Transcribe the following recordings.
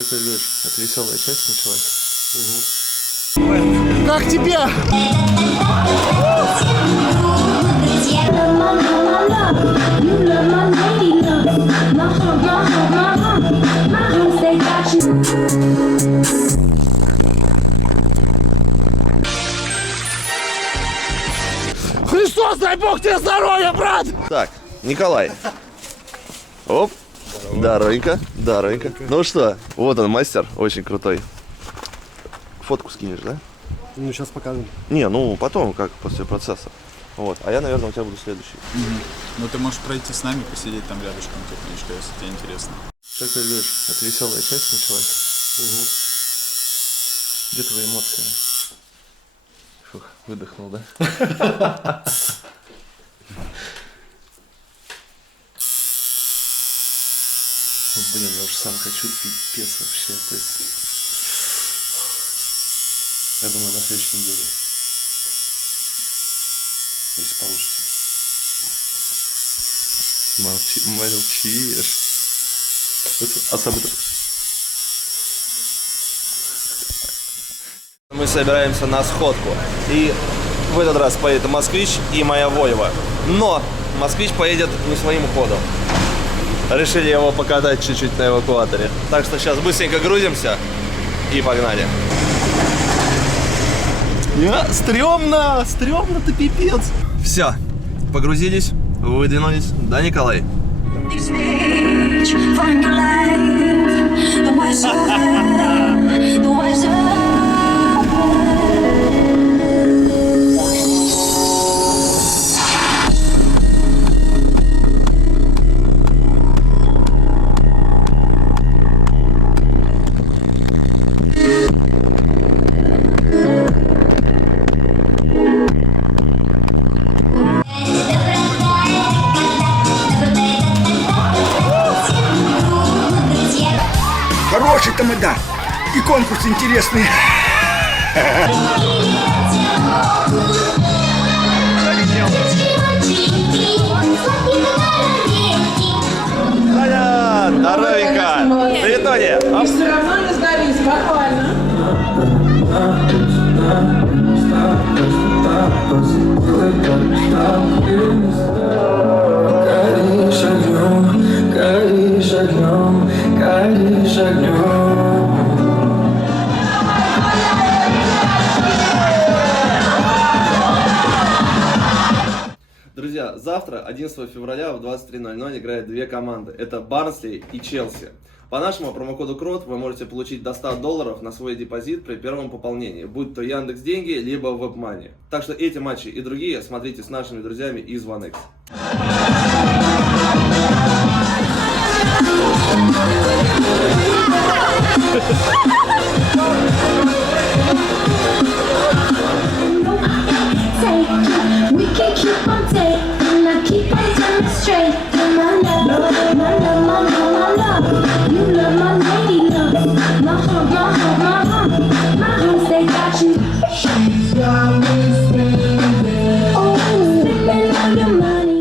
Как ты говоришь, это веселая часть началась? Угу. Как тебе? Христос, дай Бог тебе здоровья, брат! Так, Николай. Оп. Здоровенько, здоровенько. Ну что, вот он, мастер, очень крутой. Фотку скинешь, да? Ну, сейчас покажем. Не, ну потом, как после процесса. Вот, а я, наверное, у тебя буду следующий. Ну, ты можешь пройти с нами, посидеть там рядышком тихонечко, если тебе интересно. Как ты говоришь, это веселая часть началась? Угу. Где твои эмоции? Фух, выдохнул, да? Блин, я уже сам хочу пипец вообще. То есть... Я думаю, на следующей неделе. Если получится. Молчишь. Особенно. Мы собираемся на сходку. И в этот раз поедет Москвич и моя Вольво. Но Москвич поедет не своим ходом. Решили его покатать чуть-чуть на эвакуаторе. Так что сейчас быстренько грузимся и погнали. Стрёмно! Стрёмно-то пипец! Все, погрузились, выдвинулись. Да, Николай? Хороший тамада и конкурс интересный. Таня, здоровенько! Привет, Тоня! И все равно не сдались, похвально. Горишь огнем, горишь огнем, горишь огнем. Друзья, завтра, 11 февраля в 23:00 играют две команды. Это Барнсли и Челси. По нашему промокоду КРОТ вы можете получить до $100 на свой депозит при первом пополнении, будь то Яндекс.Деньги, либо WebMoney. Так что эти матчи и другие смотрите с нашими друзьями из OneX. We can keep on taking, I keep on demonstrating my love, my love, my love, my love. You love my lady love, my heart, my heart, my heart. My heart, they got you. She's always spending, oh, spending all your money.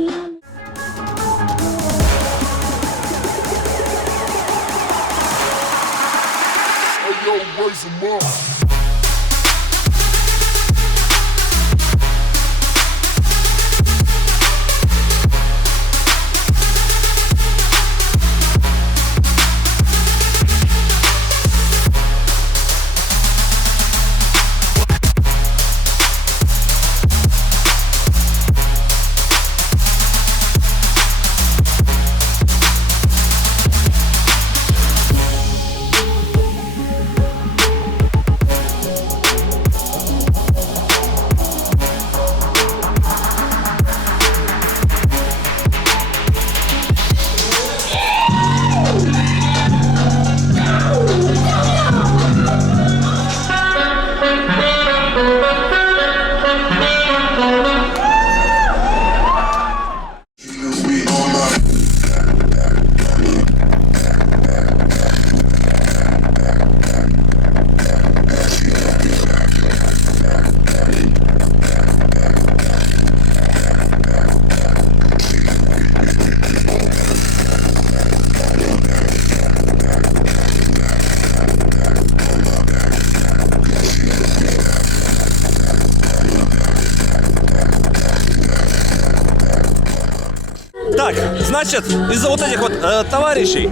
Так, значит, из-за вот этих вот товарищей,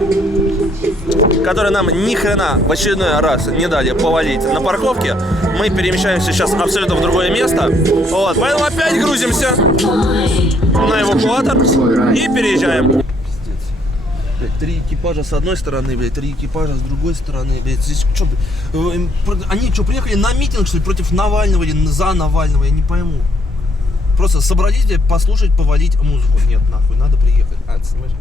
которые нам ни хрена в очередной раз не дали повалить на парковке, мы перемещаемся сейчас абсолютно в другое место. Вот, поэтому опять грузимся на эвакуатор и переезжаем. Блядь, 3 экипажа с одной стороны, блядь, 3 экипажа с другой стороны, блядь. Здесь что, они что, приехали на митинг, что ли, против Навального или за Навального, я не пойму. Просто собрались, блядь, послушать, повалить музыку. Нет, нахуй, надо приехать. А, ты снимаешь?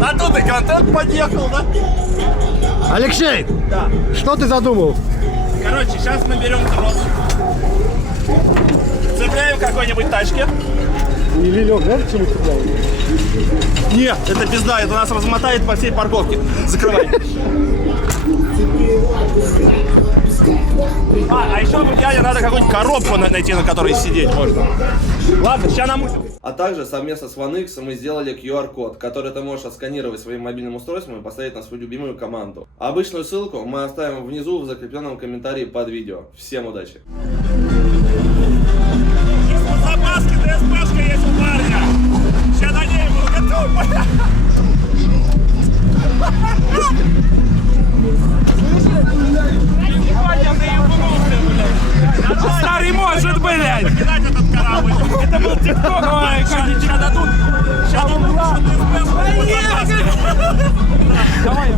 А тут и контент подъехал, да? Алексей, Да. что ты задумал? Короче, сейчас мы берем трос. Цепляем к какой-нибудь тачке. И Лилек, да, почему цеплял? Нет, это пизда, это нас размотает по всей парковке. Закрывай. А еще в идеале надо какую-нибудь коробку найти, на которой сидеть можно. Ладно, сейчас намутим. А также совместно с OneX мы сделали QR-код, который ты можешь отсканировать своим мобильным устройством и поставить на свою любимую команду. Обычную ссылку мы оставим внизу в закрепленном комментарии под видео. Всем удачи! Запаски ДСПшка есть у парня. Сейчас на ней буду готов. Старый может, блядь! Этот корабль. Это был ТикТок. Ой, как сейчас дадут. Сейчас дадут. Давай.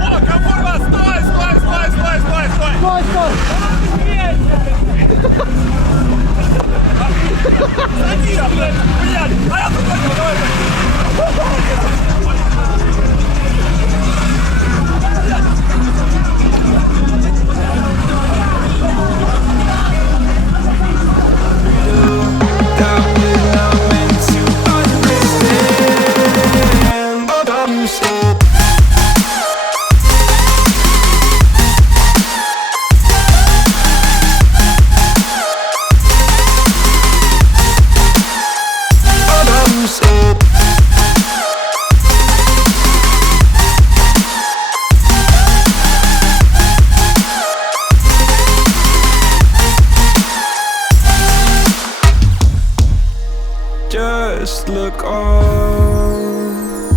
О, комфорт, стой! Садись, блядь! А я тут давай! Just look on.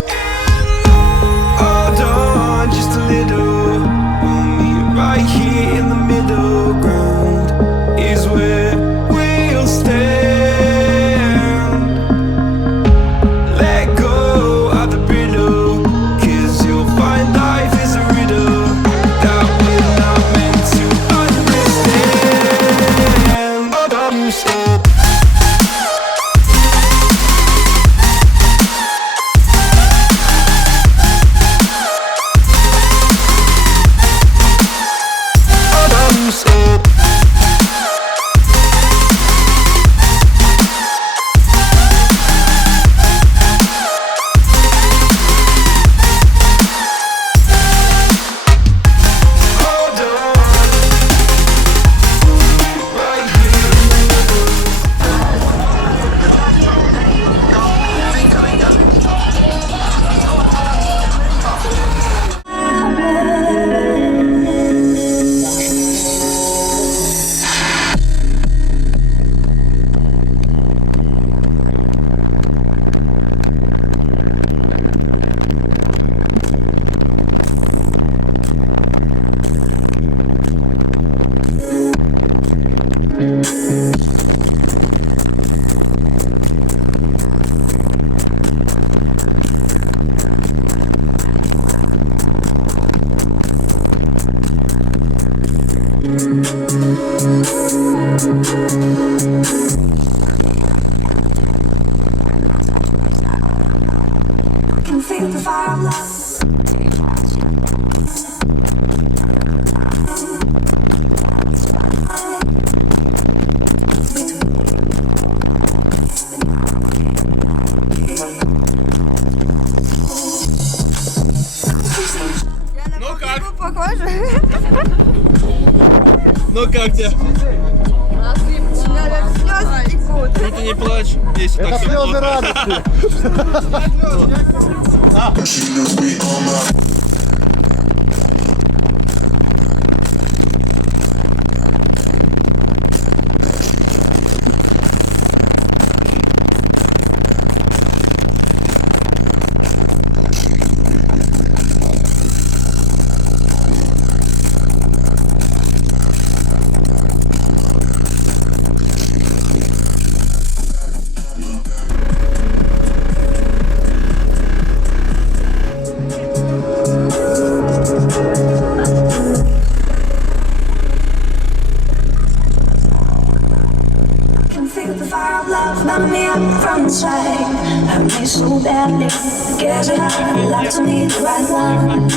Hold on just a little. We'll meet right here in the middle ground. Is where we'll stand. Let go of the brittle, 'cause you'll find life is a riddle that we're not meant to understand. Can feel the fire of love. Ну как? Похоже. Ну как тебе? Слезы текут. Ну ты не плачь. Если так слезы радости. Can feel the fire of love burn me up from inside. Hurt me so badly. Guess it hurt. Love to me the right one.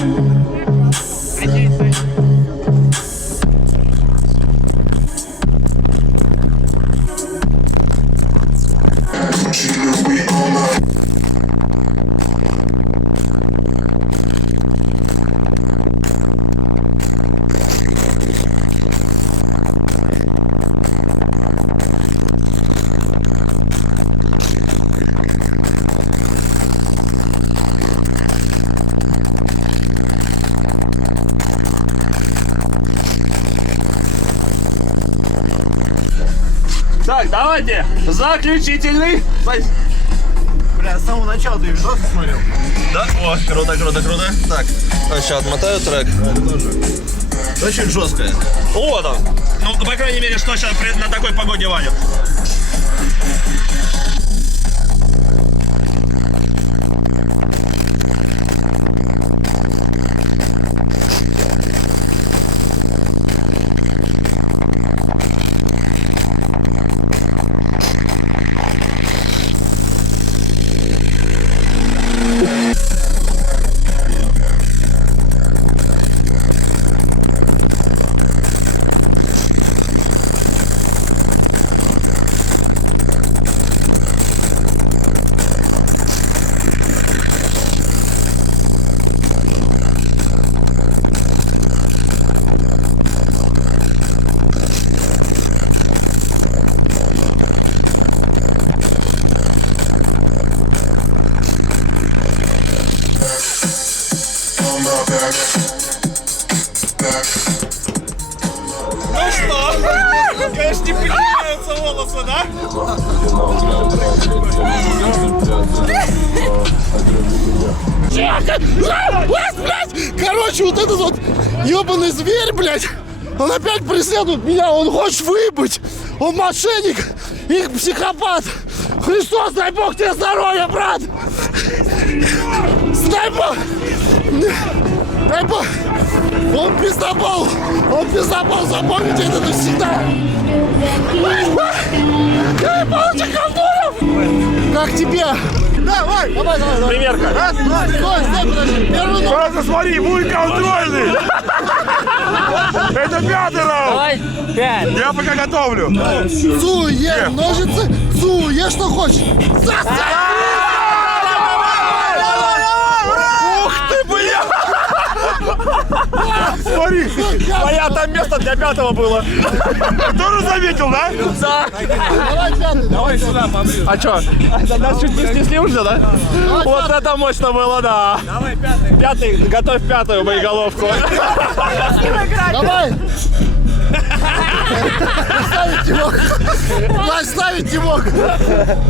Так, давайте. Заключительный. Бля, с самого начала ты видосы смотрел? Да? О, круто, круто, круто. Так, сейчас отмотаю трек. Очень жесткое. Вот он. Ну, по крайней мере, что сейчас на такой погоде валит. Ну что? Конечно, не поднимаются волосы, да? Блядь! Короче, вот этот вот ебаный зверь, блядь, он опять преследует меня, он хочет выебать. Он мошенник и психопат. Христос, дай Бог тебе здоровья, брат! Дай Бог! Дай Бог! Он пиздобол! Он пиздобол! Запомните это навсегда! Получи ковдуров! Как тебе? Давай! Давай, давай! Примерка. Раз, два, стой, подожди! Первый номер! Просто смотри, будет контрольный! Это 5-й раунд! Давай, 5! Я пока готовлю! Цуе, ножицы! Цуе, что хочешь! Ух ты, бля! Смотри, твоя там место для 5-го было. Тоже заметил, да? Да. Давай, пятый! Давай сюда, поближе. А чё? Нас чуть не снесли уже, да? Вот это мощно было, да. Давай, 5-й. 5-й, готовь 5-ю боеголовку. Давай! Ставить не мог! Власть ставить не мог!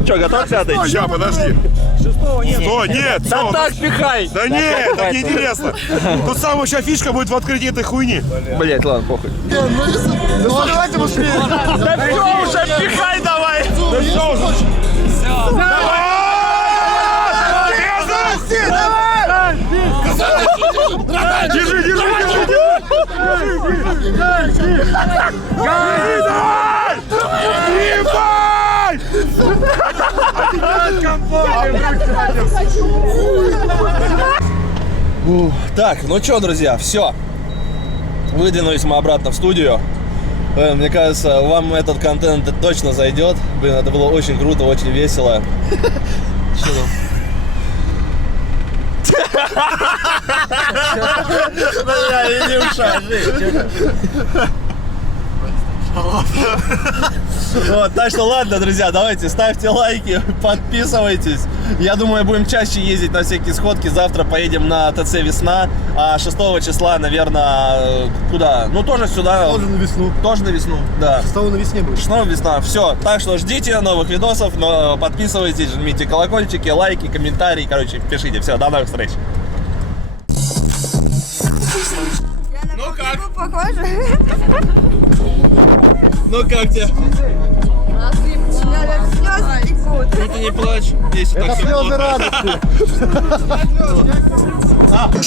Чё, готов 5-й? Сейчас, подожди. Стой, нет, Да стой. так пихай. Да нет, так неинтересно. Тут самая сейчас фишка будет в открытии этой хуйни. Блять, ладно, похуй. Давайте быстрее! Да всё уже, пихай давай. Да что уже? Держи, держи, держи, держи. Давай! Так, ну что, друзья, все. Выдвинулись мы обратно в студию. Мне кажется, вам этот контент точно зайдет. Блин, это было очень круто, очень весело. Что там? Бля, иди ушажи. Вот, так что ладно, друзья, давайте ставьте лайки, подписывайтесь. Я думаю, будем чаще ездить на всякие сходки. Завтра поедем на ТЦ «Весна», а 6 числа, наверное, куда? Ну, тоже сюда. Тоже на весну. Тоже на весну, да. 6 на весне будет. 6 весна, все. Так что ждите новых видосов, но подписывайтесь, жмите колокольчики, лайки, комментарии, короче, пишите. Все, до новых встреч. Ну как? Похоже. Ну как тебе? Слезы текут. Ну ты не плачь, если так Это все слезы плохо. радости.